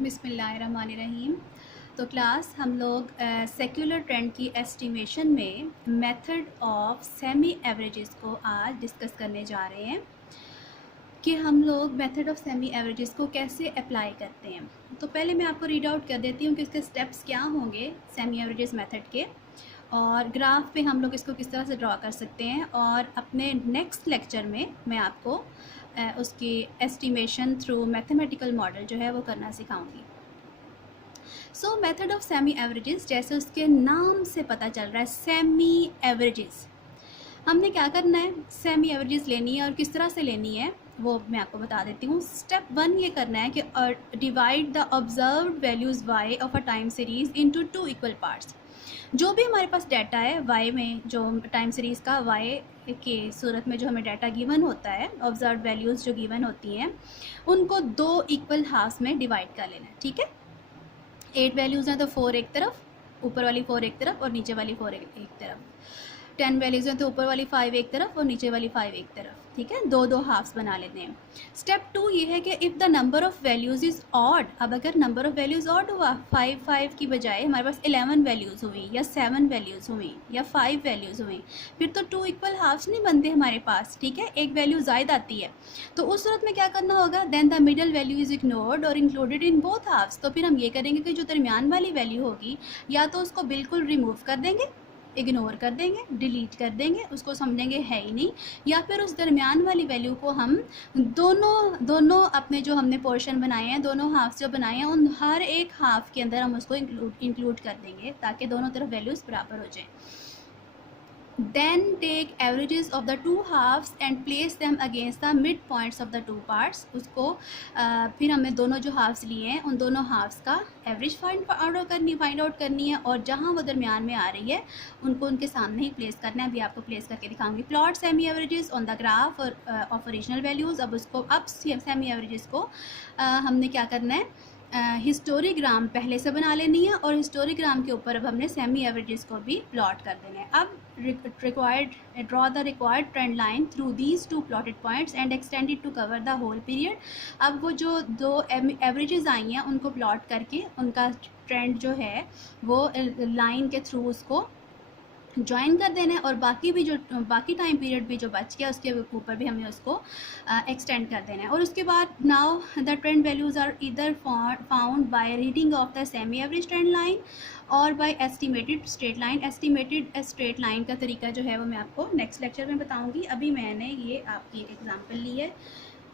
बिस्मिल्लाहिर्रहमानिर्रहीम। तो क्लास हम लोग सेक्युलर ट्रेंड की एस्टिमेशन में मेथड ऑफ सेमी एवरेजेस को आज डिस्कस करने जा रहे हैं कि हम लोग मेथड ऑफ सेमी एवरेजेस को कैसे अप्लाई करते हैं। तो पहले मैं आपको रीड आउट कर देती हूँ कि इसके स्टेप्स क्या होंगे सेमी एवरेजेस मेथड के, और ग्राफ पे हम लोग इसको किस तरह से ड्रॉ कर सकते हैं, और अपने नेक्स्ट लेक्चर में मैं आपको उसकी एस्टिमेशन थ्रू मैथमेटिकल मॉडल जो है वो करना सिखाऊंगी। So method of semi averages, जैसे उसके नाम से पता चल रहा है सेमी एवरेजेस, हमने क्या करना है, सेमी एवरेजेस लेनी है। और किस तरह से लेनी है वो मैं आपको बता देती हूँ। स्टेप 1 ये करना है कि divide the observed values y of a time series into 2 equal parts. जो भी हमारे पास डाटा है y में, जो टाइम सीरीज़ का y के सूरत में जो हमें डाटा गिवन होता है, ऑब्जर्व्ड वैल्यूज़ जो गिवन होती हैं, उनको 2 इक्वल हाफ्स में डिवाइड कर लेना है। ठीक है, 8 वैल्यूज़ हैं तो 4 एक तरफ, ऊपर वाली 4 एक तरफ और नीचे वाली 4 एक तरफ। 10 वैल्यूज़ हैं तो ऊपर वाली 5 एक तरफ और नीचे वाली 5 एक तरफ। ठीक है, 2 हाफ्स बना लेते हैं। स्टेप 2 ये है कि if the number of values is odd, अब अगर नंबर ऑफ़ वैल्यूज़ ऑड हुआ, 5 की बजाय हमारे पास 11 वैल्यूज़ हुई या 7 वैल्यूज़ हुई या 5 वैल्यूज़ हुई, फिर तो 2 इक्वल हाफ्स नहीं बनते हमारे पास। ठीक है, एक वैल्यू ज़ायद आती है, तो उस सूरत में क्या करना होगा, then the middle value is ignored और इंक्लूडेड इन बोथ हाफ्स। तो फिर हम ये करेंगे कि जो दरमियान वाली वैल्यू होगी, या तो उसको बिल्कुल रिमूव कर देंगे, इग्नोर कर देंगे, डिलीट कर देंगे, उसको समझेंगे है ही नहीं, या फिर उस दरमियान वाली वैल्यू को हम दोनों अपने जो हमने पोर्शन बनाए हैं, दोनों हाफ्स जो बनाए हैं, उन हर एक हाफ के अंदर हम उसको इंक्लूड कर देंगे ताकि दोनों तरफ वैल्यूज़ बराबर हो जाएं। Then take averages of the 2 halves and place them against the midpoints of the 2 parts। उसको फिर हमें दोनों जो हाफ्स लिए हैं उन दोनों हाफ्स का एवरेज फाइंड आउट करनी है, और जहाँ वो दरमियान में आ रही है उनको उनके सामने ही प्लेस करना है। अभी आपको प्लेस करके दिखाऊंगी। Plot semi averages on the graph of original values. अब उसको सेमी एवरेजेस को हमने क्या करना है, हिस्टोरीग्राम पहले से बना लेनी है, और हिस्टोरीग्राम के ऊपर अब हमने सेमी एवरेजेस को भी प्लॉट कर देना है। अब draw the required trend line through these 2 plotted points and extended to cover the whole period. अब वो जो 2 एवरेजेस आई हैं उनको प्लॉट करके उनका ट्रेंड जो है वो लाइन के थ्रू उसको ज्वाइन कर देना है, और बाकी टाइम पीरियड भी जो बच गया उसके ऊपर भी हमें उसको एक्सटेंड कर देना है। और उसके बाद now the trend values are either found by reading of the semi average trend line or by estimated straight line. Estimated straight line का तरीका जो है वो मैं आपको नेक्स्ट लेक्चर में बताऊँगी। अभी मैंने ये आपकी एक एग्ज़ाम्पल ली है,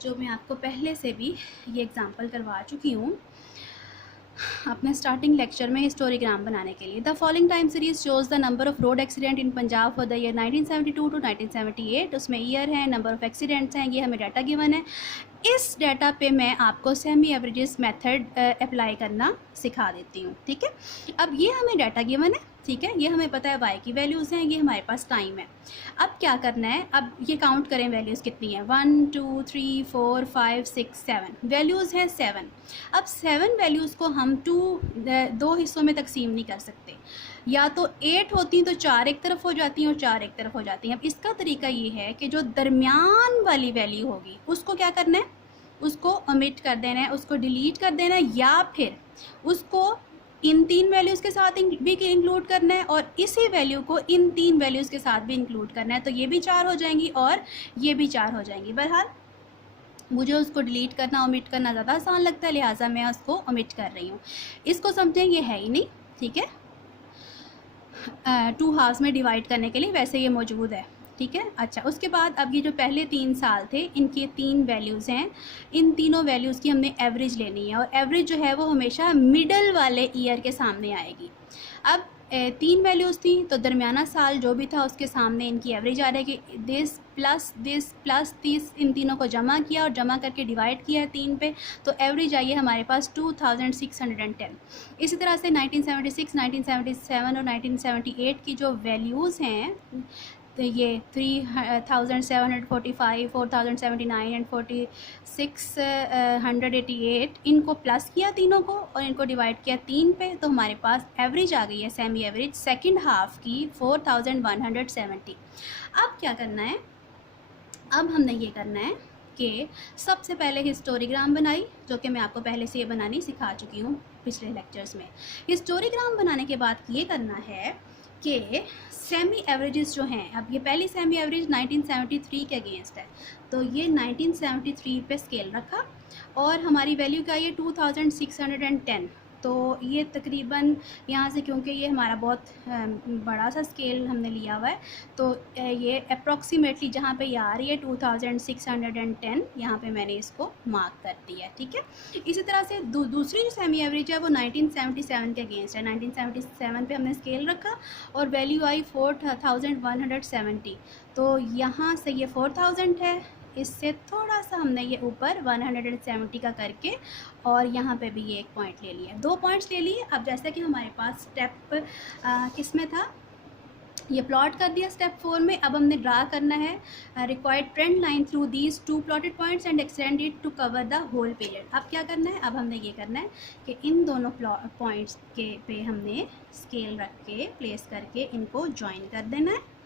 जो मैं आपको पहले से भी ये एग्ज़ाम्पल करवा चुकी हूँ अपने स्टार्टिंग लेक्चर में हिस्टोरीग्राम बनाने के लिए। The following time series shows the number of road accident in Punjab for the year 1972 to 1978। उसमें ईयर है, नंबर ऑफ एक्सीडेंट्स हैं, ये हमें डाटा गिवन है। इस डाटा पे मैं आपको सेमी एवरेजेस मेथड अप्लाई करना सिखा देती हूँ। ठीक है, अब ये हमें डाटा गिवन है, ठीक है, ये हमें पता है y की वैल्यूज़ हैं, ये हमारे पास टाइम है। अब क्या करना है, अब ये काउंट करें वैल्यूज़ कितनी है, 1 2 3 4 5 6 7 वैल्यूज़ हैं 7। अब 7 वैल्यूज़ को हम 2 हिस्सों में तकसीम नहीं कर सकते, या तो 8 होती तो 4 एक तरफ हो जाती हैं और 4 एक तरफ हो जाती हैं। अब इसका तरीका ये है कि जो दरमियान वाली वैल्यू होगी उसको क्या करना है, उसको ओमिट कर देना है, उसको डिलीट कर देना है, या फिर उसको इन 3 वैल्यूज़ के साथ भी इंक्लूड करना है और इसी वैल्यू को इन 3 वैल्यूज़ के साथ भी इंक्लूड करना है। तो ये भी 4 हो जाएंगी और ये भी 4 हो जाएंगी। बहरहाल मुझे उसको डिलीट करना, ओमिट करना ज़्यादा आसान लगता है, लिहाजा मैं उसको ओमिट कर रही हूँ। इसको समझें, ये है ही नहीं। ठीक है, 2 हाफ्स में डिवाइड करने के लिए वैसे ये मौजूद है। ठीक है, अच्छा, उसके बाद अब ये जो पहले 3 साल थे इनकी 3 वैल्यूज़ हैं, इन तीनों वैल्यूज़ की हमने एवरेज लेनी है, और एवरेज जो है वो हमेशा मिडल वाले ईयर के सामने आएगी। अब 3 वैल्यूज़ थी तो दरमियाना साल जो भी था उसके सामने इनकी एवरेज आ रहेगी। दिस प्लस 30, इन तीनों को जमा किया और जमा करके डिवाइड किया है 3 पे, तो एवरेज आई है हमारे पास 2610। इसी तरह से 1976, 1977 और 1978 की जो वैल्यूज़ हैं, तो ये 3745, 4079 एंड 4688, इनको प्लस किया तीनों को और इनको डिवाइड किया 3 पे, तो हमारे पास एवरेज आ गई है सेमी एवरेज सेकंड हाफ की 4170। अब क्या करना है, अब हमने ये करना है कि सबसे पहले हिस्टोरीग्राम बनाई, जो कि मैं आपको पहले से ये बनानी सिखा चुकी हूँ पिछले लेक्चर्स में। हिस्टोरीग्राम बनाने के बाद ये करना है कि सेमी एवरेजेस जो हैं, अब ये पहली सेमी एवरेज 1973 के अगेंस्ट है, तो ये 1973 पे स्केल रखा और हमारी वैल्यू क्या है 2610। तो ये तकरीबन यहाँ से, क्योंकि ये हमारा बहुत बड़ा सा स्केल हमने लिया हुआ है, तो ये अप्रॉक्सीमेटली जहाँ पे ये आ रही है 2610, यहाँ पे मैंने इसको मार्क कर दिया है, ठीक है। इसी तरह से दूसरी जो सेमी एवरेज है वो 1977 के अगेंस्ट है। 1977 पे हमने स्केल रखा और वैल्यू आई 4170, तो यहाँ से ये 4000 है, इससे थोड़ा सा हमने ये ऊपर 170 का करके और यहाँ पे भी ये एक पॉइंट ले लिया, 2 पॉइंट्स ले लिए। अब जैसे कि हमारे पास स्टेप किस में था, ये प्लॉट कर दिया स्टेप 4 में। अब हमने ड्रा करना है required trend line through these 2 plotted points and extend it to cover the whole period. अब क्या करना है, अब हमने ये करना है कि इन दोनों पॉइंट्स के पे हमने स्केल रख के प्लेस करके इनको ज्वाइन कर देना है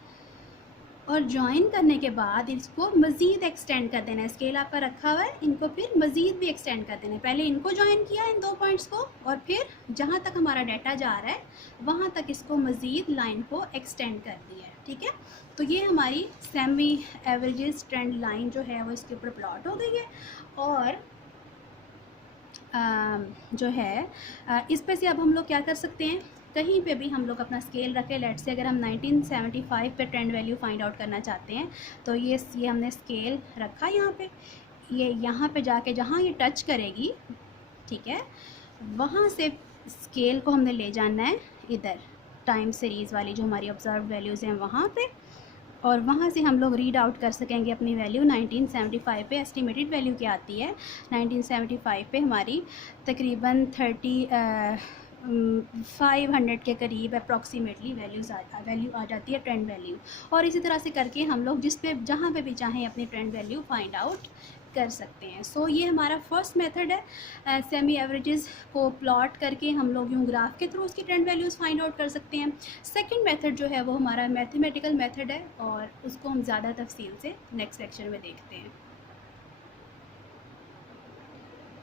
और ज्वाइन करने के बाद इसको मज़ीद एक्सटेंड कर देना है। स्केल आपका रखा हुआ है, इनको फिर मज़ीद भी एक्सटेंड कर देना है। पहले इनको ज्वाइन किया इन 2 पॉइंट्स को और फिर जहाँ तक हमारा डाटा जा रहा है वहाँ तक इसको मज़ीद लाइन को एक्सटेंड कर दिया है, ठीक है। तो ये हमारी सेमी एवरेजेस ट्रेंड लाइन जो है वो इसके ऊपर प्लॉट हो गई है। और जो है इस पे से अब हम लोग क्या कर सकते हैं, कहीं पे भी हम लोग अपना स्केल रखें। लेट से अगर हम 1975 पे ट्रेंड वैल्यू फाइंड आउट करना चाहते हैं, तो ये हमने स्केल रखा यहाँ पे, ये यहाँ पे जाके जहाँ ये टच करेगी, ठीक है, वहाँ से स्केल को हमने ले जाना है इधर टाइम सीरीज़ वाली जो हमारी ऑब्जर्व वैल्यूज़ हैं वहाँ पे, और वहाँ से हम लोग रीड आउट कर सकेंगे अपनी वैल्यू। 1975 पे एस्टिमेटेड वैल्यू क्या आती है, 1975 पे हमारी तकरीबन 500 के करीब अप्रॉक्सीमेटली वैल्यू आ जाती है, ट्रेंड वैल्यू। और इसी तरह से करके हम लोग जिस पे जहाँ पे भी चाहें अपनी ट्रेंड वैल्यू फाइंड आउट कर सकते हैं। सो ये हमारा फर्स्ट मेथड है, सेमी एवरेजेस को प्लॉट करके हम लोग यूँ ग्राफ के थ्रू उसकी ट्रेंड वैल्यूज़ फाइंड आउट कर सकते हैं। सेकंड मेथड जो है वो हमारा मैथमेटिकल मेथड है और उसको हम ज़्यादा तफसील से नेक्स्ट लेक्चर में देखते हैं।